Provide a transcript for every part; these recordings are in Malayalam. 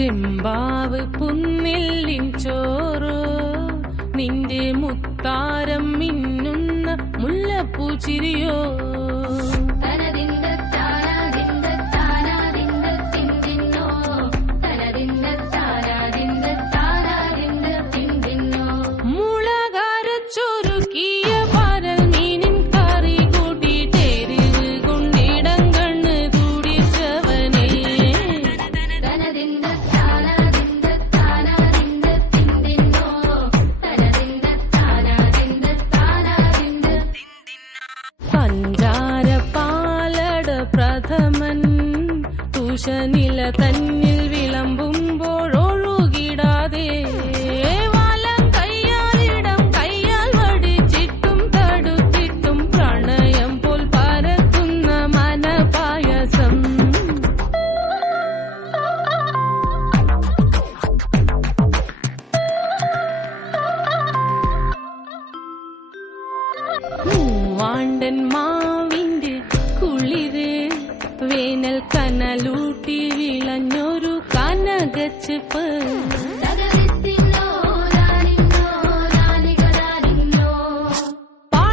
ചെമ്പാവ് പുന്നെല്ലിൻ ചോറോ നിന്റെ മുത്താരം മിന്നുന്ന മുല്ലപ്പൂച്ചിരിയോ പ്രഥമൻ തുഷനില തന്നിൽ വിളമ്പുമ്പോഴൊഴുകിടാതെ വലം കയ്യാലിടം കയ്യാൽ വടിച്ചിട്ടും തടുത്തിട്ടും പ്രണയം പോൽ പരക്കുന്ന മനപായസം മൂവാണ്ടൻ മാവിന്റെ കുളിര് വേനൽ കനലൂട്ടി വിളഞ്ഞൊരു കനകച്ചിപ്പ്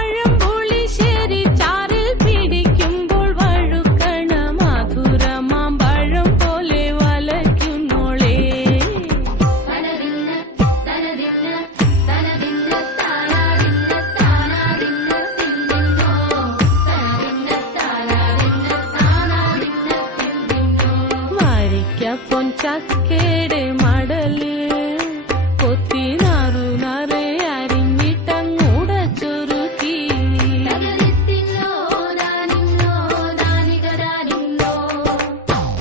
പഴംപുളിശ്ശേരി ചാറിൽ പിടിക്കുമ്പോൾ വഴുക്കണ മധുരമാം പഴം പോലെ വലയ്ക്കുന്നോളേ പൊൻചക്കയുടെ മടല് കൊത്തി നാറു നറെ അരിഞ്ഞിട്ടങ്ങൂട ചുരുക്കി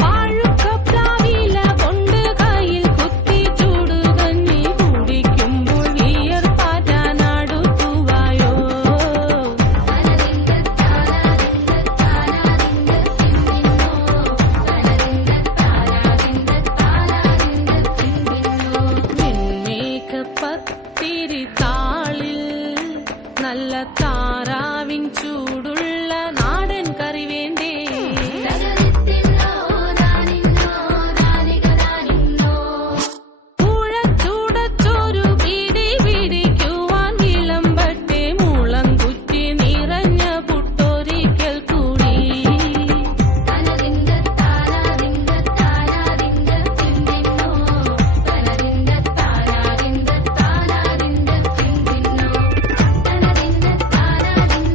പാഴുക്കപ്ലാവില കൊണ്ട് കയ്യിൽ കുത്തി ചൂടുകഞ്ഞി കുടിക്കുമ്പോൾ വിയർപ്പാറ്റാനടുത്തുവായോ പത്തിരി താളിൽ നല്ല താറാ